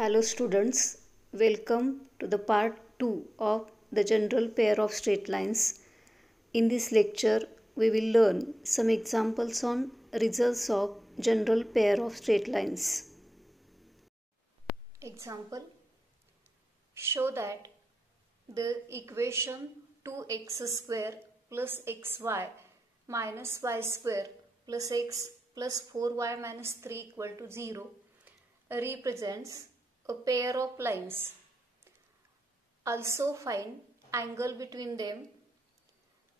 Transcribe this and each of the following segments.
Hello students, welcome to the part 2 of the general pair of straight lines. In this lecture, we will learn some examples on results of general pair of straight lines. Example: show that the equation 2x square plus xy minus y square plus x plus 4y minus 3 equal to 0 represents a pair of lines. Also find angle between them.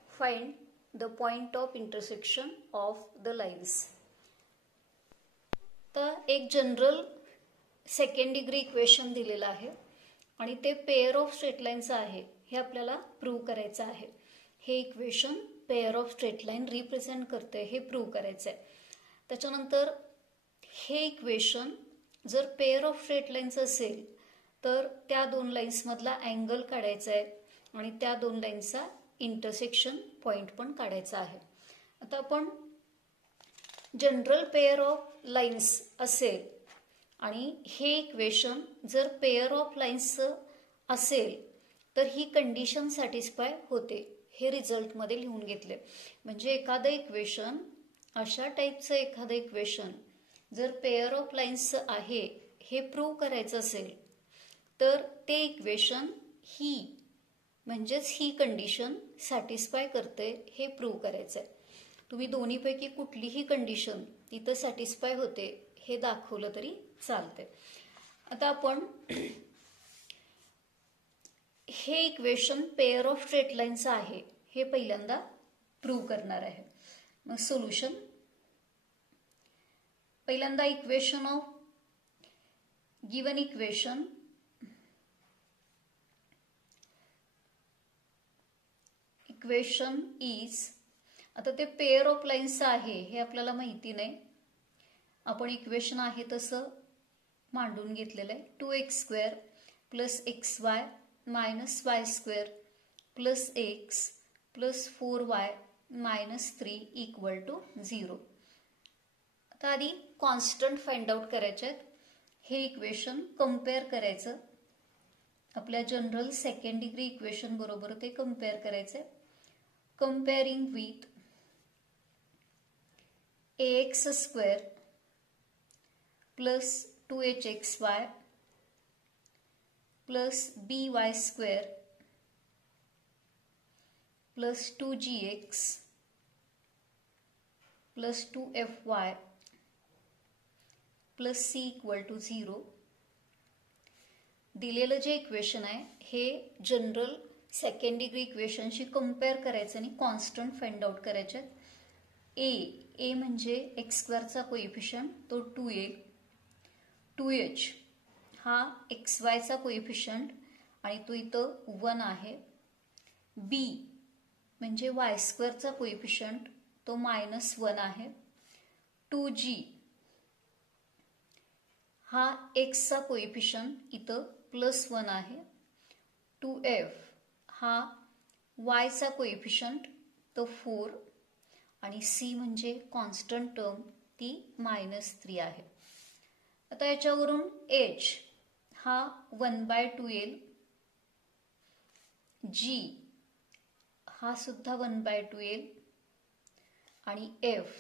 Find the point of intersection of the lines. तर एक general second degree equation दिलेलं आहे आणि ते pair of straight लाईनचं आहे हे आपल्याला prove करायचं आहे. हे equation pair of straight line represent करते हे प्रूव्ह करायचं आहे. त्याच्यानंतर हे इक्वेशन जर पेअर ऑफ स्ट्रेट लाईन्स असेल तर त्या दोन लाईन्स मधला अँगल काढायचा आहे आणि त्या दोन लाईन्सचा इंटरसेक्शन पॉइंट पण काढायचा आहे. आता आपण जनरल पेअर ऑफ लाईन्स असेल आणि हे इक्वेशन जर पेअर ऑफ लाईन्सचं असेल तर ही कंडिशन सॅटिस्फाय होते हे रिझल्टमध्ये लिहून घेतले. म्हणजे एखादं इक्वेशन अशा टाईपचं एखादं इक्वेशन जर पेअर ऑफ लाईन्सचं आहे हे प्रूव्ह करायचं असेल तर ते इक्वेशन ही म्हणजेच ही कंडिशन सॅटिस्फाय करते हे प्रूव्ह करायचं आहे. तुम्ही दोन्हीपैकी कुठलीही कंडिशन इथं सॅटिस्फाय होते हे दाखवलं तरी चालते. आता आपण हे इक्वेशन पेअर ऑफ स्ट्रेट लाईन्सचं आहे हे पहिल्यांदा प्रूव्ह करणार आहे. मग सोल्युशन पहिल्यांदा equation of given equation is, आता ते पेअर ऑफ लाईन्सचं आहे हे आपल्याला माहिती नाही, आपण इक्वेशन आहे तसं मांडून घेतलेलं आहे. 2x square plus xy minus y स्क्वेअर plus x plus 4y minus 3 equal to 0. आता आधी कॉन्स्टंट फाइंड आउट करायचे आहेत. हे इक्वेशन कम्पेअर करायचं आपल्या जनरल सेकंड डिग्री इक्वेशन बरोबर ते कम्पेअर करायचे. Comparing with ax square plus 2hxy plus by square plus 2gx plus 2fy plus c equal to 0. दिलेलं जे इक्वेशन आहे हे जनरल सेकंड डिग्री इक्वेशनशी कम्पेअर करायचं आणि कॉन्स्टंट फाइंड आउट करायचे. ए म्हणजे एक्स स्क्वेअरचा कोइफिशियंट तो 2a, 2h हा एक्स वायचा कोइफिशियंट आणि तो इथं 1 आहे. बी म्हणजे वाय स्क्वेअरचा कोइफिशियंट तो -1 आहे. 2g हा एक्सचा कोइफिशियंट इथं +1 आहे. 2f हा वायचा कोइफिशियंट तो 4 आणि c म्हणजे कॉन्स्टंट टर्म ती -3 आहे. आता याच्यावरून h हा 1/2l, g हा सुद्धा 1/2l आणि f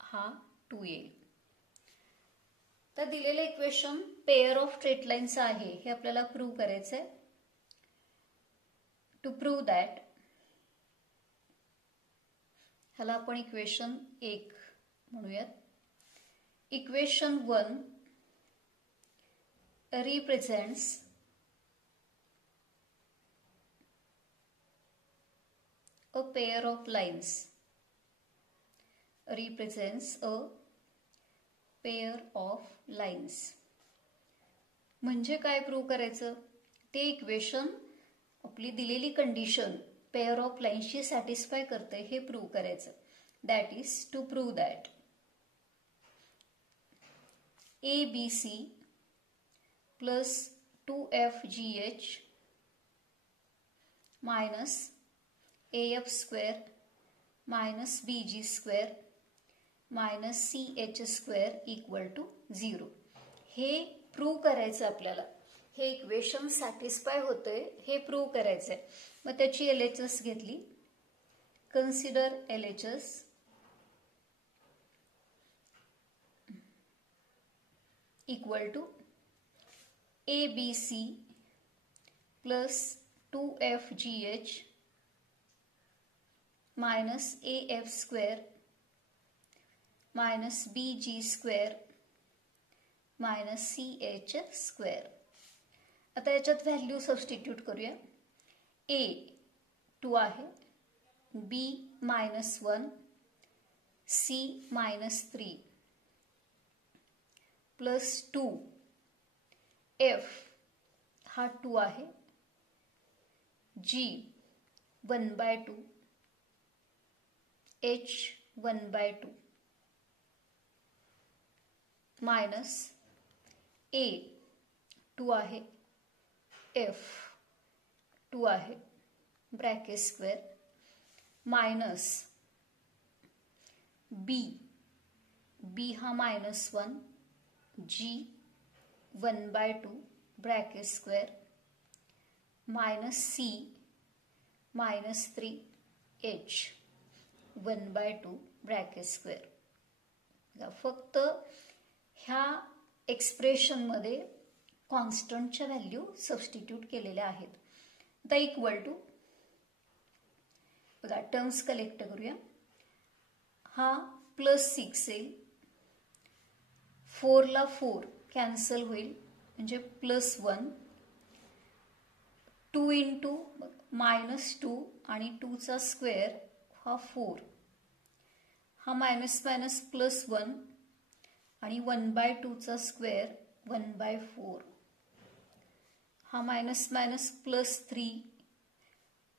हा 2l. तर दिलेलं इक्वेशन पेअर ऑफ स्ट्रेट लाईन्सचं आहे हे आपल्याला प्रूव्ह करायचं आहे. टू प्रूव्ह दॅट ह्याला आपण इक्वेशन 1 म्हणूयात. Equation 1 represents a pair of lines, represents a pair of lines. म्हणजे काय प्रूव्ह करायचं, ते इक्वेशन आपली दिलेली कंडिशन पेअर ऑफ लाईन्सची सॅटिस्फाय करते हे प्रूव्ह करायचं. That is to prove that ABC plus 2FGH minus AF square minus BG square minus CH square equal to 0. हे प्रूव्ह करायचं आपल्याला. हे इक्वेशन सॅटिस्फाय होतंय हे प्रूव्ह करायचंय. मग त्याची LHS घेतली. Consider LHS. Equal to ABC plus 2FGH minus AF square minus BG square minus CH square. आता याच्यात व्हॅल्यू सबस्टिट्यूट करूया. A 2 आहे, B -1, C -3 प्लस 2, F हा 2 आहे, G 1/2, H 1/2 मायनस A 2 आहे, F 2 आहे, ब्रॅकेट स्क्वेअर मायनस B हा -1, G 1/2 bracket square minus C -3, H 1/2 bracket square. फक्त ह्या एक्सप्रेशनमध्ये कॉन्स्टंटच्या व्हॅल्यू सबस्टिट्यूट केलेल्या आहेत. आता इक्वल टू बघा टर्म्स कलेक्ट करूया. हा +6 येईल, 4 ला 4 कॅन्सल होईल म्हणजे +1, 2 इंटू -2 आणि 2 चा स्क्वेअर हा 4, हा मायनस मायनस +1 आणि 1/2 चा स्क्वेअर 1/4, हा मायनस मायनस +3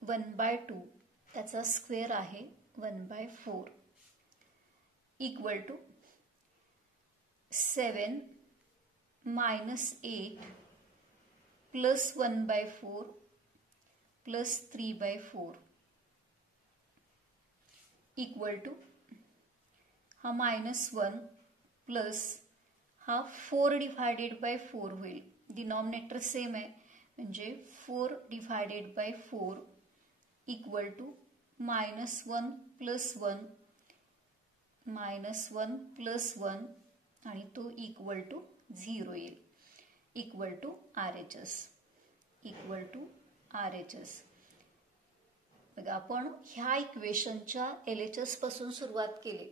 1/2 त्याचा स्क्वेअर आहे 1/4 equal to 7 -8 plus 1/4 plus 3/4 equal to हा -1 प्लस हा 4 डिवायडेड बाय 4 होईल. डिनॉमिनेटर सेम आहे म्हणजे 4 divided by 4 equal to -1 plus 1 -1 plus 1 आणि तो इक्वल टू 0 येईल. Equal to RHS. Equal to RHS. बघा आपण ह्या इक्वेशनच्या LHS पासून सुरुवात केली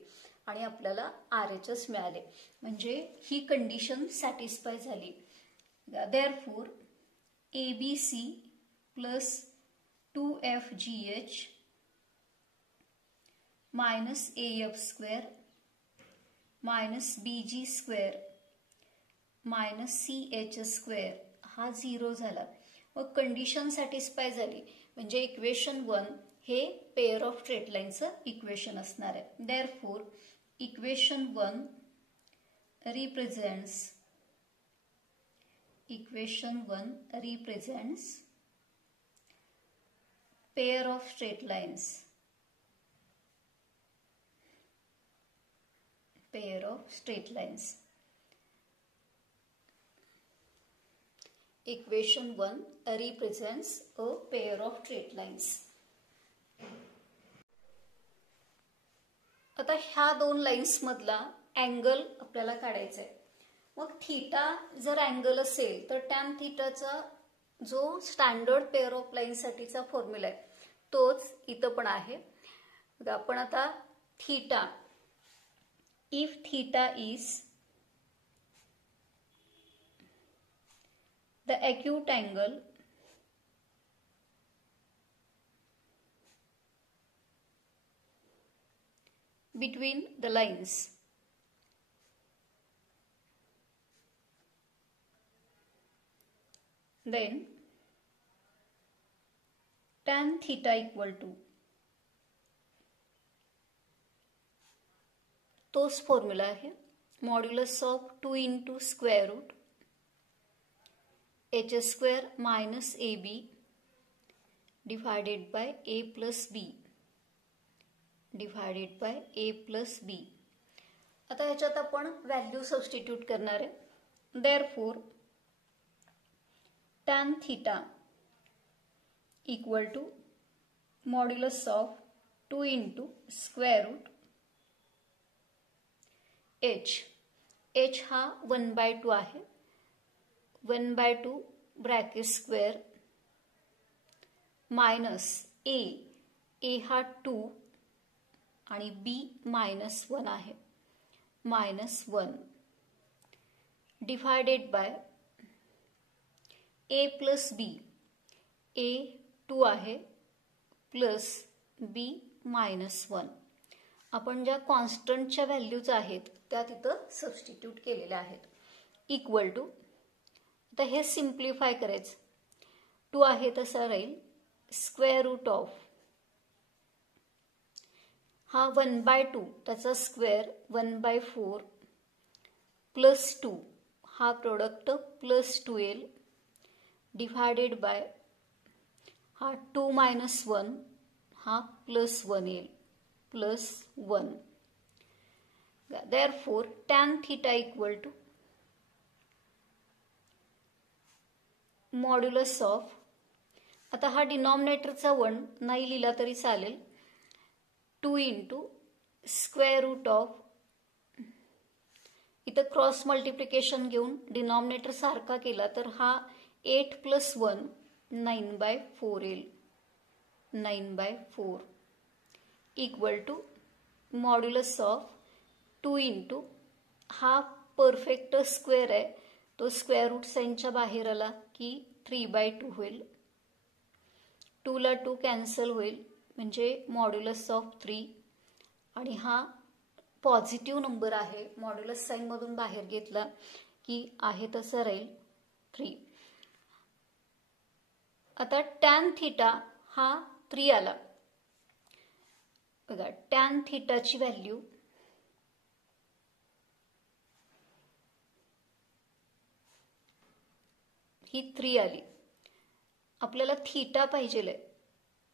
आणि आपल्याला RHS मिळाले म्हणजे ही कंडिशन सॅटिस्फाय झाली. Therefore ABC plus 2FGH minus AF square minus BG square minus CH square हा 0 झाला. मग कंडिशन सॅटिस्फाय झाली म्हणजे इक्वेशन 1 हे पेअर ऑफ स्ट्रेट लाईनचं इक्वेशन असणार आहे. Therefore equation 1 represents pair of straight lines. Pair of straight lines. Equation 1 represents a pair of straight lines. आता ह्या दोन लाईन्स मधला अँगल आपल्याला काढायचा आहे. मग थीटा जर अँगल असेल तर टॅन थीटाचा जो स्टँडर्ड पेअर ऑफ लाईन साठीचा फॉर्म्युला आहे तोच इथं पण आहे. आपण आता theta, if theta is the acute angle between the lines, then tan theta equal to तोच फॉर्म्युला आहे modulus of 2 into square root h square minus AB divided by A plus B divided by A plus B. आता ह्याच्यात आपण value substitute करणार आहे. Therefore, tan theta equal to modulus of 2 into square root h. h हा 1/2 आहे. 1/2 bracket square minus a. a हा 2 आणि b -1 आहे. -1 divided by a plus b. a 2 आहे प्लस b -1. आपण ज्या कॉन्स्टंटच्या व्हॅल्यूज आहेत त्या तिथं सबस्टिट्यूट केलेल्या आहेत. इक्वल टू, आता हे सिम्प्लिफाय करायचं. 2 आहे तसा राहील स्क्वेअर रूट ऑफ हा 1/2 त्याचा स्क्वेअर 1/4 प्लस 2 हा प्रोडक्ट प्लस 2 येईल डिवाइडेड बाय हा 2 - 1 हा प्लस 1 येईल plus 1. Therefore, tan theta equal to modulus of, आता हा डिनॉमिनेटरचा 1 नाही लिहिला तरी चालेल, 2 इंटू स्क्वेअर रूट ऑफ, इथं क्रॉस मल्टिप्लिकेशन घेऊन डिनॉमिनेटर सारखा केला तर हा 8 + 1 9/4 येईल. 9/4 equal to modulus of 2 into हा परफेक्ट स्क्वेअर आहे तो स्क्वेअर रूट साइनच्या बाहेर आला की 3/2 होईल. 2 ला 2 कॅन्सल होईल म्हणजे मॉड्युलस ऑफ 3 आणि हा पॉझिटिव्ह नंबर आहे. मॉड्युलस साइन मधून बाहेर घेतला की आहे तसं राहील 3. आता टॅन थीटा हा 3 आला. बघा टॅन थीटाची व्हॅल्यू ही 3 आली. आपल्याला थीटा पाहिजे.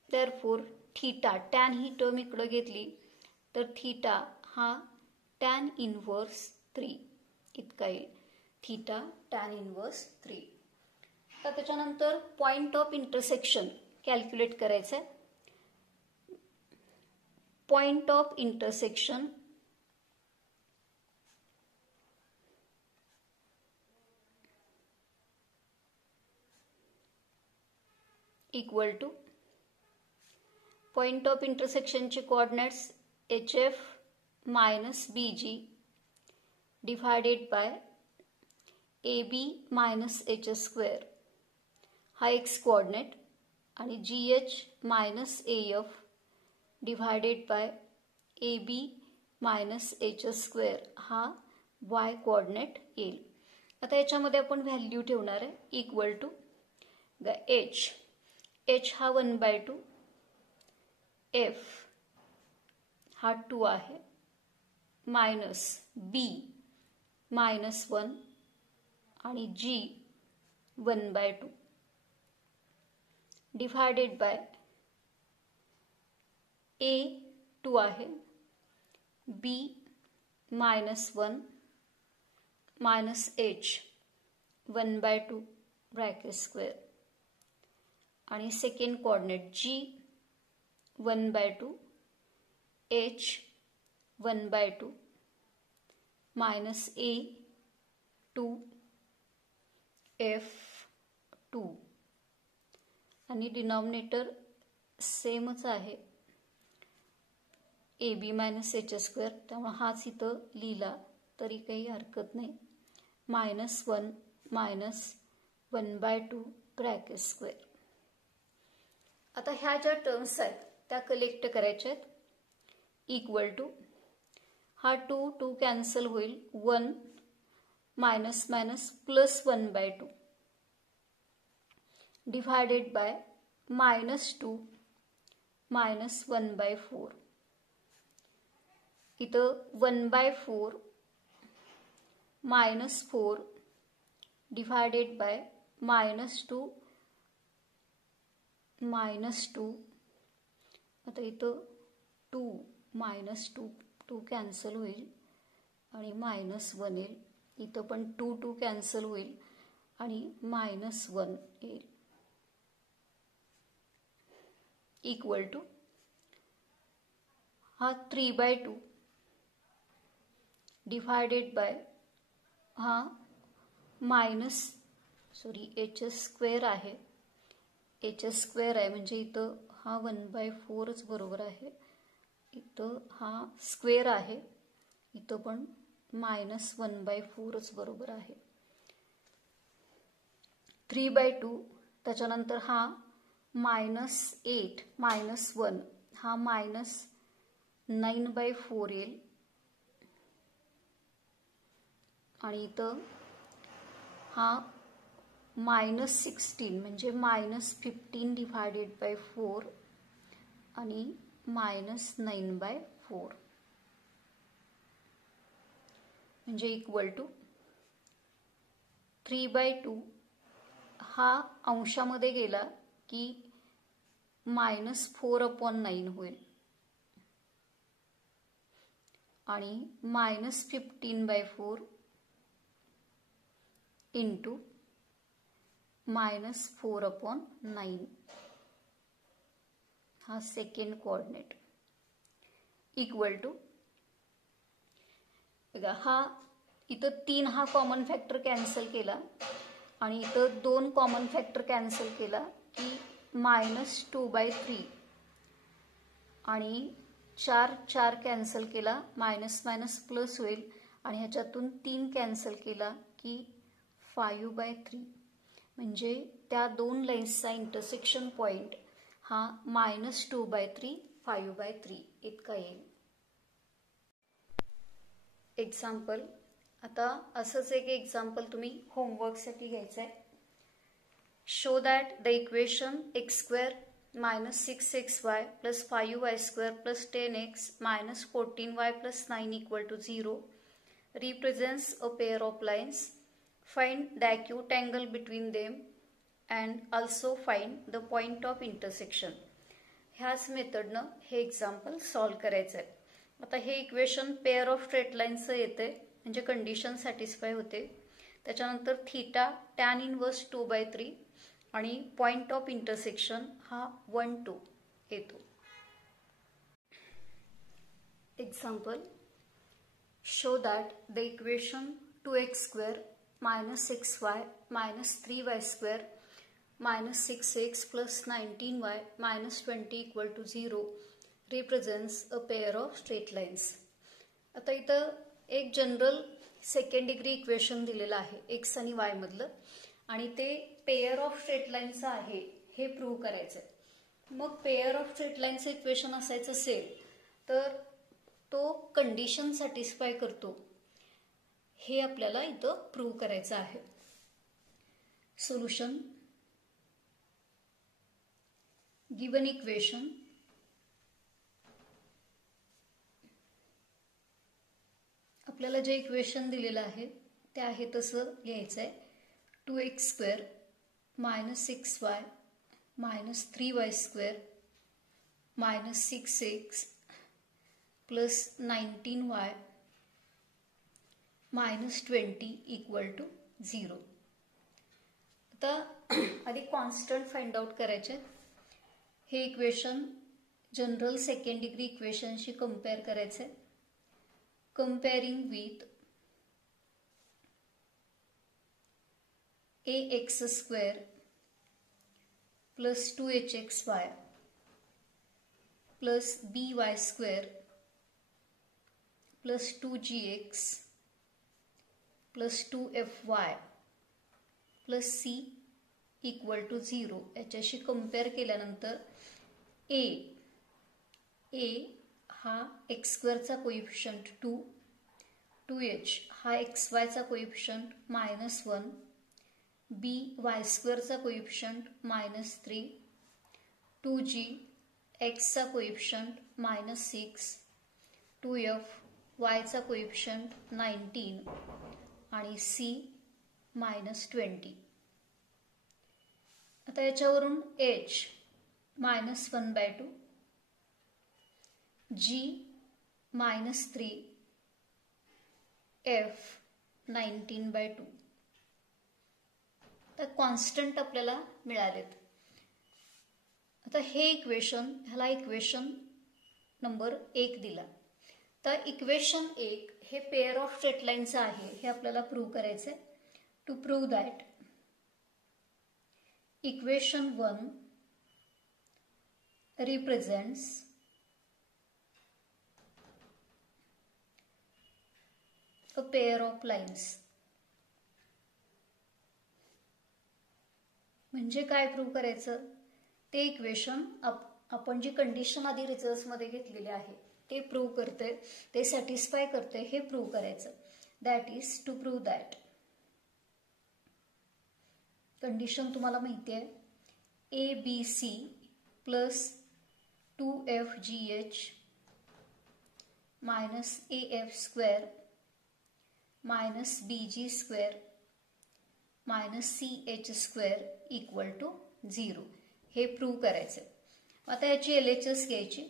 देअरफॉर थीटा, टॅन ही टर्म इकडे घेतली तर थीटा हा टॅन इनवर्स 3 इतका येईल. Theta tan inverse 3. तर त्याच्यानंतर पॉइंट ऑफ इंटरसेक्शन कॅल्क्युलेट करायचं आहे. Point of intersection equal to point of इंटरसेक्शनचे coordinates HF minus BG divided by AB minus H² हा एक्स कोऑर्डिनेट आणि GH minus AF divided by AB minus H² हा Y coordinate येईल. आता याच्यामध्ये आपण व्हॅल्यू ठेवणार आहे. इक्वल टू H हा 1/2, F हा 2 आहे मायनस B -1 आणि G 1/2 डिवाइडेड बाय A 2 आहे, B -1 minus H 1/2 bracket square आणि second coordinate G 1/2, H 1/2 minus A 2, F 2 आणि डिनॉमिनेटर सेमच आहे AB मायनस H². त्यामुळे हाच इथं लिहिला तरी काही हरकत नाही. -1 मायनस 1/2 ब्रॅकेट स्क्वेअर. आता ह्या ज्या टर्म्स आहेत त्या कलेक्ट करायच्या आहेत. इक्वल टू हा 2 कॅन्सल होईल, 1 minus minus plus 1/2 divided by -2 minus 1/4. इथं 1/4 -4 डिवाइडेड बाय -2 -2. आता इथं 2 -2 कॅन्सल होईल आणि -1 येईल. इथं पण 2 2 कॅन्सल होईल आणि -1 येईल इक्वल टू हा 3/2 डिवायडेड बाय हा h² आहे. h² आहे म्हणजे इथं हा 1/4च बरोबर आहे. इथं हा स्क्वेअर आहे, इथं पण -1/4च बरोबर आहे. 3/2 त्याच्यानंतर हा -8 -1 हा -9/4 येईल आणि इथं हा -16 म्हणजे -15 डिवायडेड बाय 4 आणि -9/4 म्हणजे इक्वल टू 3/2 हा अंशामध्ये गेला की -4/9 होईल आणि -15/4 इंटू -4/9 हा सेकंड कोऑर्डिनेट इक्वल टू बघा हा इथं 3 हा कॉमन फॅक्टर कॅन्सल केला आणि इथं 2 कॉमन फॅक्टर कॅन्सल केला की -2/3 आणि 4 कॅन्सल केला मायनस प्लस होईल आणि ह्याच्यातून 3 कॅन्सल केला की 5/3 म्हणजे त्या दोन लाईन्सचा इंटरसेक्शन पॉइंट हा -2/3 5/3 इतका येईल. एक्झाम्पल आता असंच एक एक्झाम्पल तुम्ही होमवर्कसाठी घ्यायचं आहे. Show that the equation x² -6xy + 5y² + 10x - 14y + 9 = 0 represents a pair of lines. Find the acute angle between them and also find the point of intersection. ह्याच मेथडनं हे एक्झाम्पल सॉल्व करायचं आहे. आता हे इक्वेशन पेअर ऑफ स्ट्रेट लाईन्सचं येते म्हणजे condition satisfy होते. त्याच्यानंतर थीटा tan इनवर्स 2/3 आणि पॉइंट ऑफ इंटरसेक्शन हा 1 2 येतो. Example show that the equation 2x² -6y -3y² -6x + 19y -20 = 0 represents a pair of straight lines. आता इथं एक जनरल सेकंड डिग्री इक्वेशन दिलेलं आहे x आणि y मधलं आणि ते पेअर ऑफ स्ट्रेट लाईन्सचं आहे हे प्रूव्ह करायचं आहे. मग पेअर ऑफ स्ट्रेट लाईन्सचं इक्वेशन असायचं असेल तर तो कंडिशन सॅटिस्फाय करतो हे आपल्याला इथं प्रूव्ह करायचं आहे. सोल्युशन गिवन इक्वेशन आपल्याला जे इक्वेशन दिलेलं आहे ते आहे तसं लिहायचं आहे. 2x² -6y -3y² -6x + 19y -20 = 0. आता आधी कॉन्स्टंट फाइंड आउट करायचे. हे इक्वेशन जनरल सेकंड डिग्री इक्वेशनशी कंपेअर करायचे. Comparing with ax² + 2hxy + by² + 2gx + 2fy + c = 0 याच्याशी कंपेअर केल्यानंतर a हा x² चा कोइफिशियंट 2, 2h हा xy चा कोइफिशियंट -1, b y² चा कोइफिशियंट -3, 2g x चा कोइफिशियंट -6, 2f y चा कोइफिशियंट 19 आणि c -20. आता याच्यावरून h -1/2, g -3, f 19/2. तर कॉन्स्टंट आपल्याला मिळालेत. आता हे इक्वेशन, ह्याला इक्वेशन नंबर 1 दिला. तर इक्वेशन 1 हे पेअर ऑफ स्ट्रेट लाईनचं आहे, हे आपल्याला प्रूव्ह करायचं आहे. To prove that equation 1 represents a pair of lines. म्हणजे काय प्रूव्ह करायचं, ते इक्वेशन आपण जी कंडिशन आधी रिझल्ट्समध्ये घेतलेली आहे ते प्रूव्ह करते, ते सॅटिस्फाय करते, हे प्रूव्ह करायचं. That is to prove that condition तुम्हाला माहिती आहे, ABC plus 2FGH minus AF square minus BG square minus CH square equal to 0 हे प्रूव्ह करायचं. आता याची LHS घ्यायची.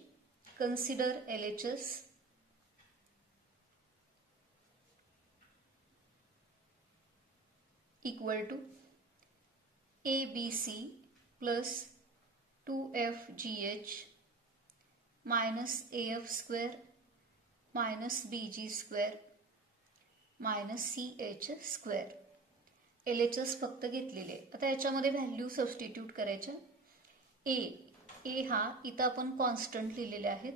Consider LHS. Equal to ABC plus 2FGH minus AF square minus BG square minus CH square. LHS फक्त घेतलेले. आता याच्यामध्ये value substitute करायच्या. ए हा इथं आपण कॉन्स्टंट लिहिलेले आहेत.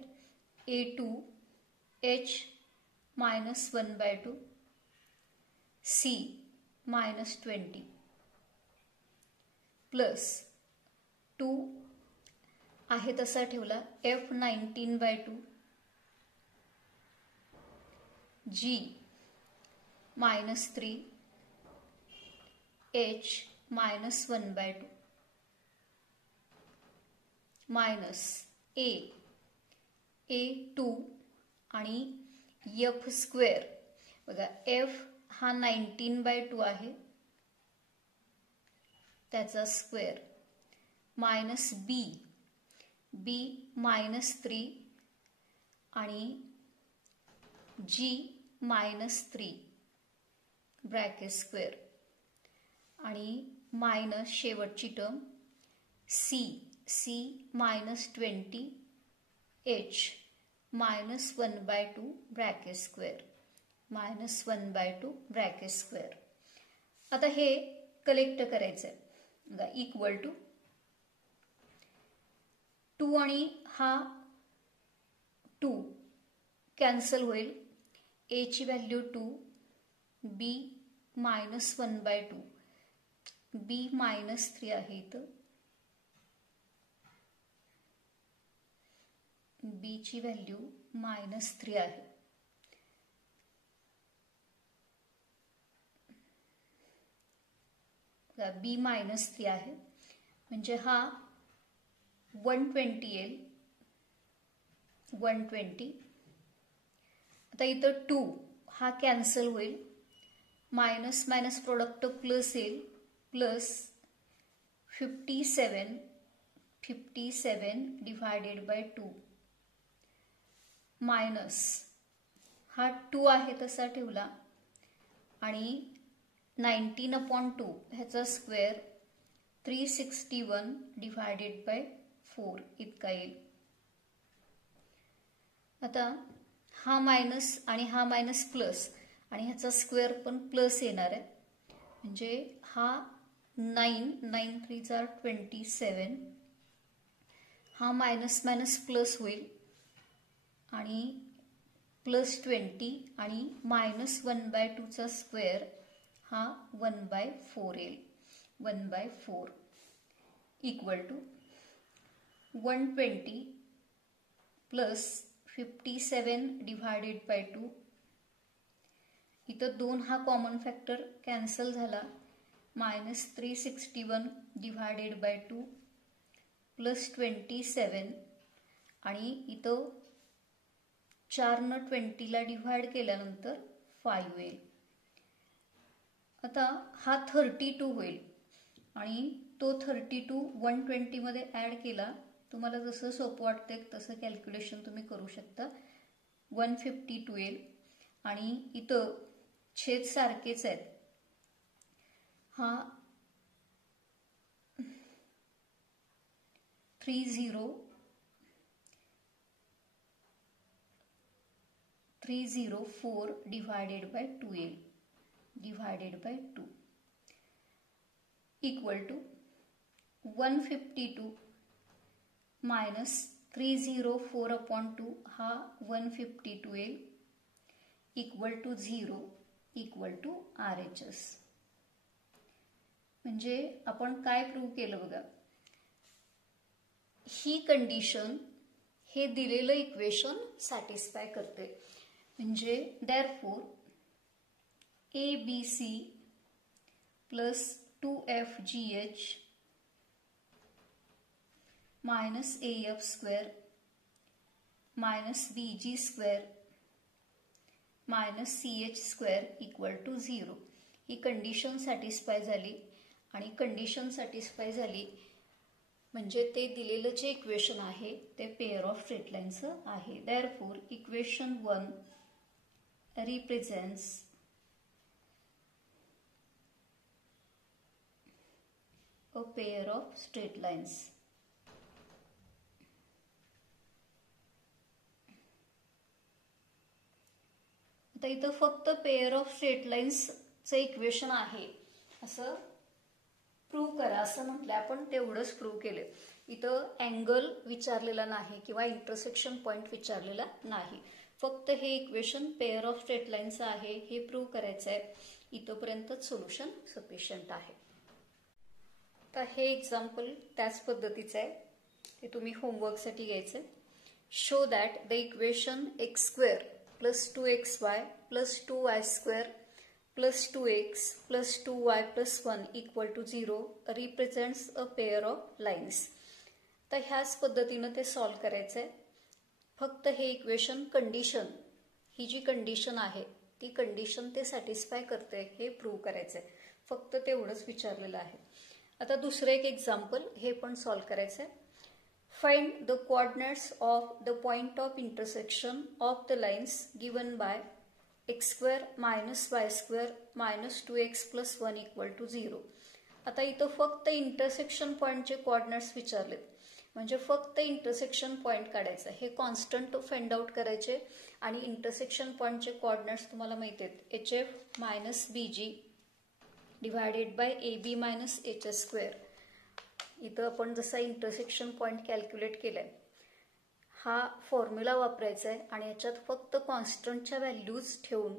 A2H minus 1/2 C minus 20 plus 2 आहे तसा ठेवला. F 19/2 G minus 3 H minus 1/2 minus A2 आणि F स्क्वेअर. बघा F हा 19/2 आहे त्याचा स्क्वेअर मायनस B मायनस 3 आणि G मायनस 3 ब्रॅकेट स्क्वेअर आणि मायनस शेवटची term C minus 20 H minus 1/2 bracket square minus 1/2 bracket square. आता हे कलेक्ट करायचं आहे. इक्वल टू 2 आणि हा 2 कॅन्सल होईल. A ची value 2, B minus 1/2, B minus 3 आहे इथं, B ची व्हॅल्यू मायनस 3 आहे. B मायनस 3 आहे म्हणजे हा 120 येईल. 120. आता इथं 2 हा कॅन्सल होईल. मायनस मायनस प्रोडक्ट प्लस येईल. प्लस 57 डिवायडेड बाय 2 मायनस हा 2 आहे तसा ठेवला आणि 19/2 ह्याचा स्क्वेअर 361 डिवायडेड बाय 4 इतका येईल. आता हा मायनस आणि हा मायनस प्लस आणि ह्याचा स्क्वेअर पण प्लस येणार आहे म्हणजे हा 9 3 27. हा मायनस मायनस प्लस होईल आणि प्लस 20 आणि मायनस 1/2 चा स्क्वेअर हा 1/4 येईल. 1/4 equal to 120 plus 57 divided by 2. इथं 2 हा कॉमन फॅक्टर कॅन्सल झाला. मायनस 361 डिवायडेड बाय 2 प्लस 27 आणि इथं 4 20 ला डिवाइड केल्यानंतर 5 येईल. आता हा 32 होईल आणि तो 32 120 मध्ये ऍड केला. तुम्हाला जसं सोपं वाटतंय तसं कॅल्क्युलेशन तुम्ही करू शकता. 152 येईल आणि इथं छेद सारखेच आहेत. हा 304 divided by 2l divided by 2 equal to 152 minus 304 upon 2 हा 152l equal to 0 equal to RHS. म्हणजे आपण काय प्रूव्ह केलं बघा, ही कंडिशन हे दिलेलं इक्वेशन सॅटिस्फाय करते. म्हणजे therefore ABC plus 2FGH minus AF square minus BG square minus CH square equal to 0. He condition satisfy झाली आणि कंडिशन सॅटिस्फाय झाली म्हणजे ते दिलेलं जे इक्वेशन आहे ते पेअर ऑफ स्ट्रेट लाईनचं आहे. Therefore equation 1 represents a pair of straight lines. आता इथं फक्त पेअर ऑफ स्ट्रेट लाईन्सचं इक्वेशन आहे असं प्रूव्ह करा असं म्हटलं आपण, तेवढंच प्रूव्ह केले. इथं अँगल विचारलेला नाही किंवा इंटरसेक्शन पॉइंट विचारलेला नाही. फक्त हे इक्वेशन पेअर ऑफ स्ट्रेट लाईनचं आहे हे प्रूव्ह करायचं आहे. इथंपर्यंतच सोल्युशन सफिशियंट आहे. तर हे एक्झाम्पल त्याच पद्धतीचं आहे, ते तुम्ही होमवर्कसाठी घ्यायचं. Show that the equation x square plus 2xy plus 2y square plus 2x plus 2y plus 1 equal to 0 represents a pair of lines. तर ह्याच पद्धतीनं ते सॉल्व करायचं आहे. फक्त हे इक्वेशन कंडिशन, ही जी कंडिशन आहे ती कंडिशन ते सॅटिस्फाय करते हे प्रूव्ह करायचं आहे. फक्त तेवढंच विचारलेलं आहे. आता दुसरं एक एक्झाम्पल हे पण सॉल्व करायचं आहे. Find the coordinates of the point of intersection of the lines given by x square minus y square minus 2x plus 1 equal to 0. आता इथं फक्त इंटरसेक्शन पॉईंटचे कोऑर्डिनेट्स विचारलेत म्हणजे फक्त इंटरसेक्शन पॉईंट काढायचं. हे कॉन्स्टंट फाइंड आउट करायचे आणि इंटरसेक्शन पॉईंटचे कोऑर्डिनेट्स तुम्हाला माहिती आहेत, HF minus BG divided by AB minus HS square. इथं आपण जसा इंटरसेक्शन पॉईंट कॅल्क्युलेट केलाय हा फॉर्म्युला वापरायचा आहे आणि याच्यात फक्त कॉन्स्टंटच्या व्हॅल्यूज ठेवून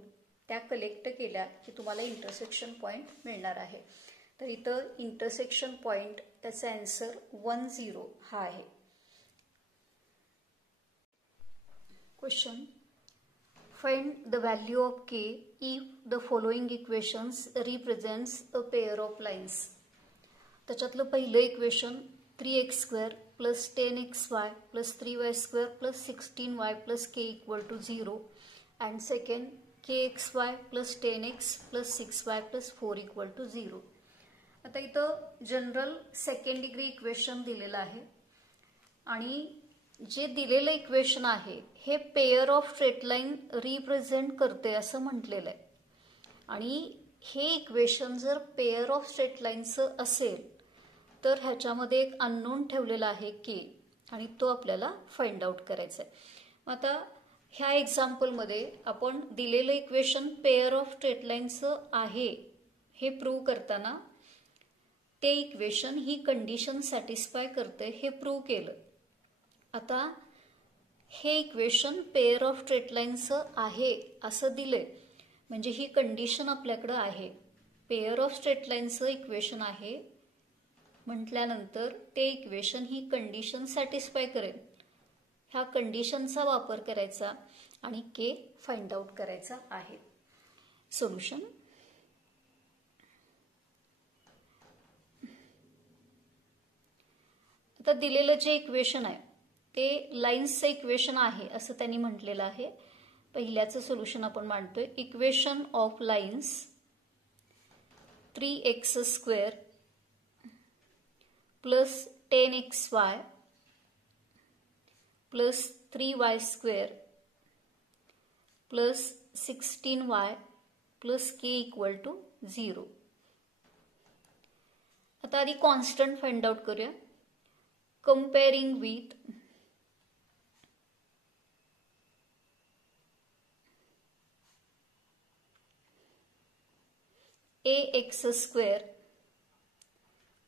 त्या कलेक्ट केल्या की तुम्हाला इंटरसेक्शन पॉईंट मिळणार आहे. तर इथं इंटरसेक्शन पॉईंट त्याचा आन्सर 10 हा आहे. Question, find the value of k if the following equations represents a pair of lines. त्याच्यातलं पहिलं equation 3x square plus 10xy plus 3y square plus 16y plus k equal to 0 and second kxy plus 10x plus 6y plus 4 equal to 0. आता इथं general second degree equation दिलेलं आहे आणि जे दिलेलं equation आहे हे pair of straight line represent करते असं म्हटलेलं आहे. आणि हे इक्वेशन जर पेअर ऑफ स्ट्रेट लाईनचं असेल तर ह्याच्यामध्ये एक अननोन ठेवलेला आहे के आणि तो आपल्याला फाइंड आउट करायचा आहे. आता ह्या एक्झाम्पलमध्ये आपण दिलेलं इक्वेशन पेअर ऑफ स्ट्रेट लाईनचं आहे हे प्रूव्ह करताना ते इक्वेशन ही कंडिशन सॅटिस्फाय करते हे प्रूव्ह केलं. आता हे इक्वेशन पेअर ऑफ स्ट्रेट लाईनचं आहे असं दिलंय म्हणजे ही कंडिशन आपल्याकडं आहे. पेअर ऑफ स्ट्रेट लाईनचं इक्वेशन आहे म्हटल्यानंतर ते इक्वेशन ही कंडिशन सॅटिस्फाय करेल. ह्या कंडिशनचा वापर करायचा आणि के फाइंड आउट करायचा आहे. सोल्युशन, आता दिलेलं जे इक्वेशन आहे ते लाईन्सचं इक्वेशन आहे असं त्यांनी म्हटलेलं आहे. पहिल्याचं सोल्युशन आपण मांडतोय. Equation of lines 3x square plus 10xy plus 3y square plus 16y plus k equal to 0. आता आधी कॉन्स्टंट फाइंड आउट करूया. Comparing with ax square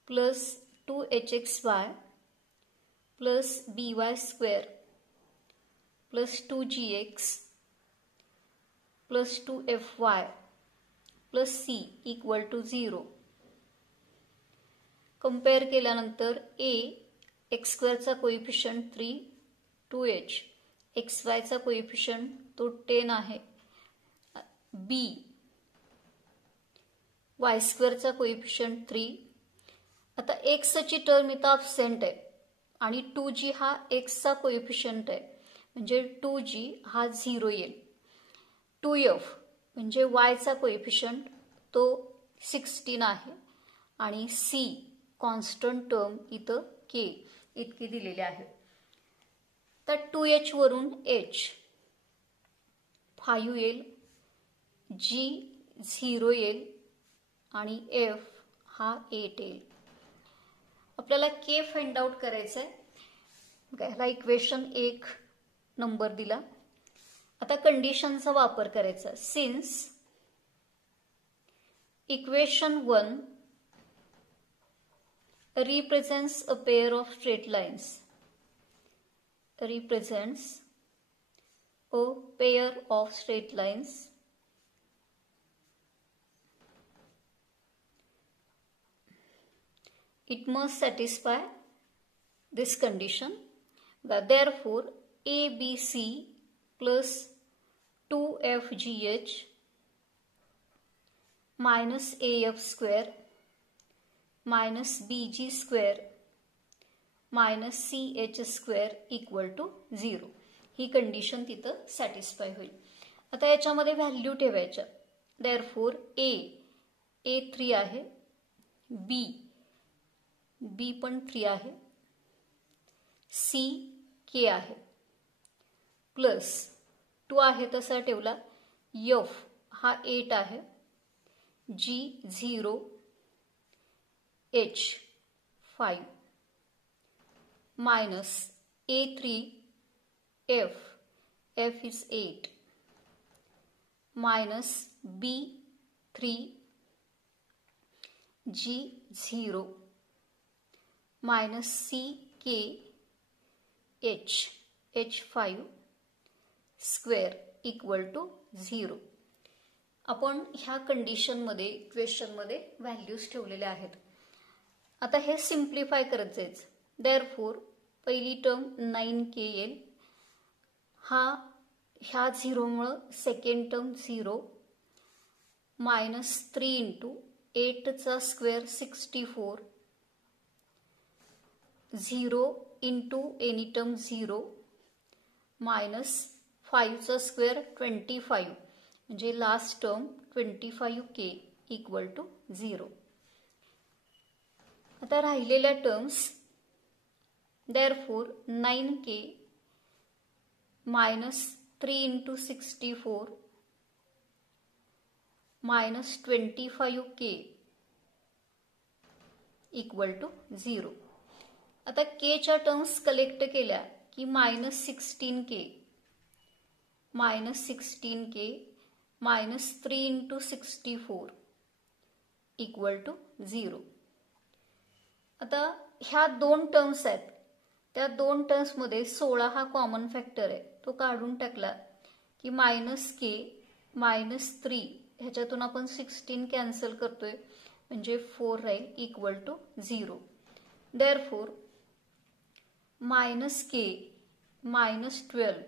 plus 2hxy plus by square plus 2gx plus 2fy plus c equal to 0. Compare केल्यानंतर a x स्क्वेअरचा coefficient 3, 2h xy चा coefficient तो 10 आहे, b y स्क्वेअरचा coefficient 3. आता x ची term इथं absent आहे आणि 2g हा x चा कोइफिशियंट आहे, म्हणजे 2g हा 0 येईल. 2f म्हणजे y चा कोइफिशियंट तो 16 आहे आणि c कॉन्स्टंट टर्म इथं k इतकी दिलेली आहे. तर 2h वरून h 5 येईल, g 0 येईल आणि f हा 8 येईल. आपल्याला k फाइंड आउट करायचं आहे. ह्याला इक्वेशन 1 नंबर दिला. आता कंडिशनचा वापर करायचा. Since equation 1 represents a pair of straight lines, represents a pair of straight lines, it must satisfy this condition. Therefore ABC plus 2FGH minus AF square minus BG square minus CH square equal to 0. He condition तिथं satisfy होईल. आता याच्यामध्ये value ठेवायच्या. Therefore A 3 आहे, B पण 3 आहे, C K आहे, plus 2 आहे तसा ठेवला, F हा 8 आहे, G 0, H 5 minus A3 F is 8 minus B3 G 0 minus C K H 5 square equal to 0. आपण ह्या कंडिशनमध्ये इक्वेशनमध्ये व्हॅल्यूज ठेवलेले आहेत. आता हे सिम्प्लिफाय करत जायचं. देअरफोर पहिली टर्म 9k येईल, ह्या 0 मुळे सेकंड टर्म 0 मायनस 3 इंटू 8 चा square 64, 0 into any term 0 minus 5 चा स्क्वेअर 25 म्हणजे last term 25k equal to 0. आता राहिलेल्या terms therefore 9k minus 3 into 64 minus 25k equal to 0. आता k च्या टर्म्स कलेक्ट केल्या की minus 16k minus 3 into 64 equal to 0. आता ह्या 2 टर्म्स आहेत, त्या 2 टर्म्स मध्ये 16 हा कॉमन फॅक्टर आहे, तो काढून टाकला की मायनस k मायनस 3 ह्याच्यातून आपण 16 कॅन्सल करतोय म्हणजे 4 राहील equal to 0. Therefore minus k minus 12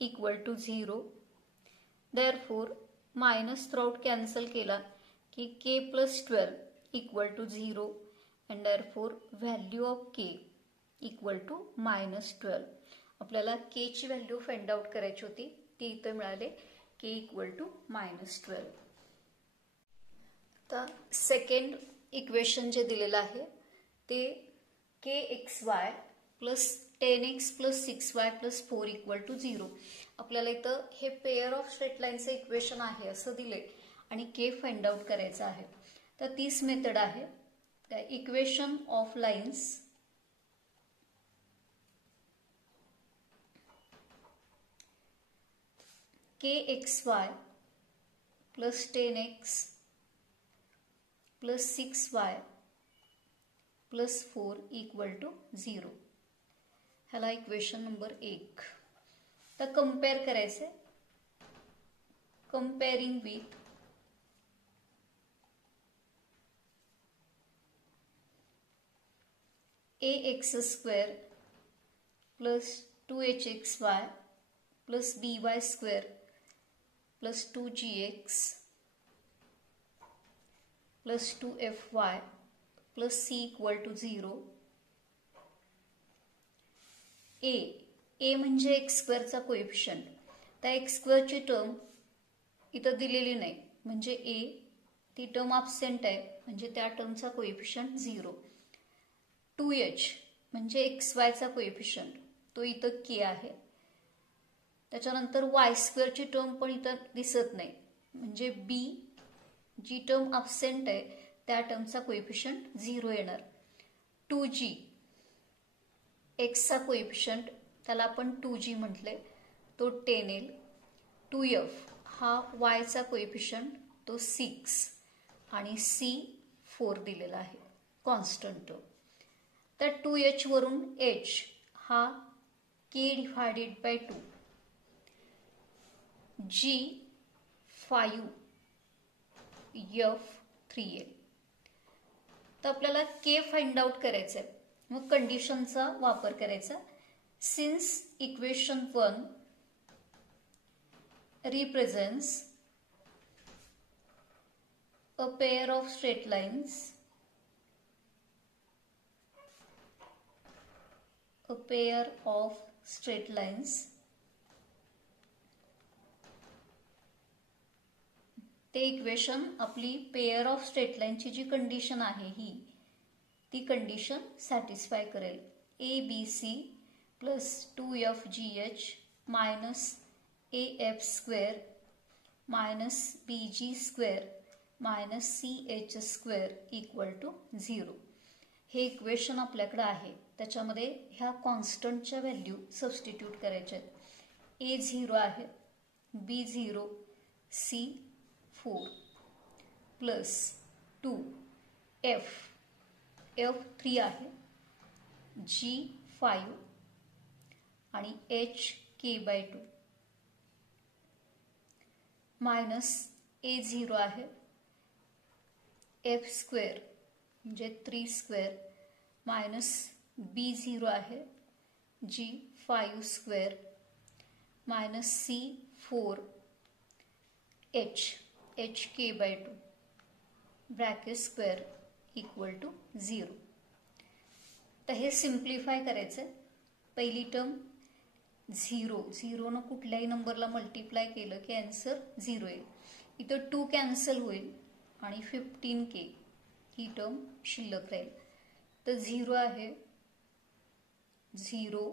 equal to 0. Therefore minus throughout cancel केला की k plus 12 equal to 0 and therefore value of k equal to minus 12. आपल्याला k ची व्हॅल्यू फाइंड आउट करायची होती, ती इथे मिळाले k equal to minus 12. आता सेकंड इक्वेशन जे दिलेलं आहे ते kxy plus 10x plus 6y plus 4 equal to 0. आपल्याला इथं हे पेअर ऑफ स्ट्रेट लाईनचं इक्वेशन आहे असं दिले आणि के फाइंड आउट करायचा आहे. तर तीच मेथड आहे equation of lines kxy plus 10x plus 6y plus 4 equal to 0. ह्याला इक्वेशन नंबर 1. तर कंपेअर करायचे. Comparing with ax square plus 2hxy plus by square plus 2gx plus 2fy plus c equal to 0. A म्हणजे x स्क्वेअरचा coefficient. त्या x स्क्वेअरची term इथं दिलेली नाही म्हणजे ए ती टर्म ॲब्सेंट आहे म्हणजे त्या टर्मचा कोएफिशियंट 0. 2h म्हणजे एक्स वायचा कोएफिशियंट तो इथं के आहे. त्याच्यानंतर वाय स्क्वेअरची टर्म पण इथं दिसत नाही म्हणजे बी जी टर्म ॲब्सेंट आहे त्या टर्मचा कोएफिशियंट 0 येणार. 2g एक्सचा कोएफिशियंट त्याला आपण 2g म्हटले तो 10 येईल. 2f हा वायचा कोएफिशियंट तो 6 आणि c 4 दिलेला आहे कॉन्स्टंट टर्म. तर 2h वरून h हा k divided by 2 g 5 f 3 येईल. तर आपल्याला k फाइंड आउट करायचं आहे. मग कंडिशनचा वापर करायचा. Since equation 1 represents a pair of straight lines, ते इक्वेशन आपली पेअर ऑफ स्ट्रेट लाईनची जी कंडिशन आहे ती कंडिशन सॅटिस्फाय करेल. ABC plus 2FGH minus AF square minus BG square minus CH square equal to 0. हे इक्वेशन आपल्याकडे आहे. त्याच्यामध्ये ह्या कॉन्स्टंटच्या व्हॅल्यू सबस्टिट्यूट करायच्या आहेत. A 0 आहे, B 0, C 4 प्लस 2 F 3 आहे, G 5 आणि H k/2 मायनस A 0 आहे, F स्क्वेअर म्हणजे 3 स्क्वेअर मायनस B 0 आहे, G 5 square minus C 4 H k/2 bracket square equal to 0. तर हे सिम्प्लिफाय करायचं आहे. पहिली टर्म 0 न कुठल्याही नंबरला मल्टिप्लाय केलं की आन्सर 0 येईल. इथं 2 कॅन्सल होईल आणि 15k ही टर्म शिल्लक राहील. तर 0 आहे 0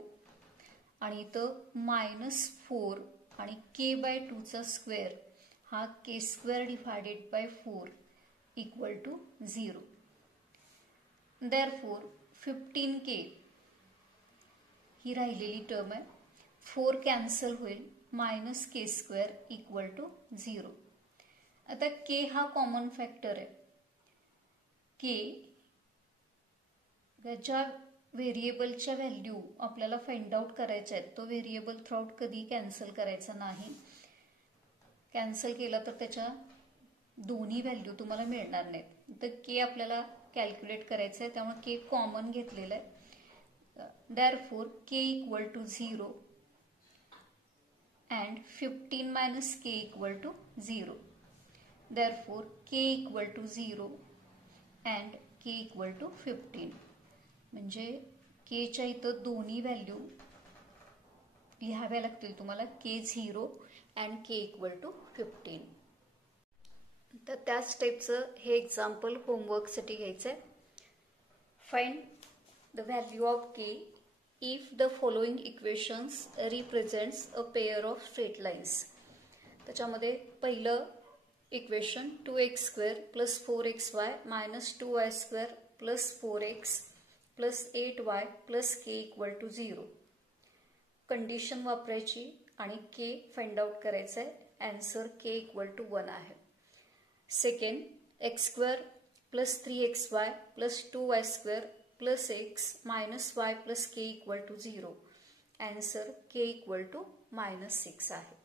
आणि इथं मायनस 4 आणि k/2चा स्क्वेअर हा k square divided by 4 equal to 0. Therefore 15k ही राहिलेली टर्म आहे. 4 कॅन्सल होईल minus k square equal to 0. आता k हा कॉमन फॅक्टर आहे. k ज्या व्हेरिएबलच्या व्हॅल्यू आपल्याला फाइंड आउट करायच्या आहेत तो व्हेरिएबल थ्रूआउट कधी कॅन्सल करायचा नाही. कॅन्सल केला तर त्याच्या दोन्ही व्हॅल्यू तुम्हाला मिळणार नाहीत. तर के आपल्याला कॅल्क्युलेट करायचं आहे त्यामुळे के कॉमन घेतलेलं आहे. Therefore k equal to 0 and 15 minus k equal to 0. Therefore k equal to 0 and k equal to 15 म्हणजे केच्या इथं दोन्ही व्हॅल्यू लिहाव्या लागतील तुम्हाला. K 0 and k equal to 15. तर त्या स्टेपचं हे एक्झाम्पल होमवर्कसाठी घ्यायचं आहे. Find the value of k if the following equations represents a pair of straight lines. त्याच्यामध्ये पहिलं equation 2x² + 4xy - 2y² + 4x + 8y + k = 0. Condition वापरायची आणि k फाइंड आउट करायचं आहे. आन्सर k = 1 आहे. Second, x² + 3xy + 2y² + x - y + k = 0. Answer k = -6 आहे.